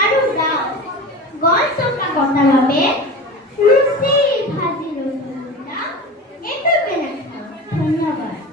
আৰু গাঁও গছ চকা কটাৰ বাবে লুচি ভাজি ৰসগোল্লা এইটো বেলেগ ধন্যবাদ।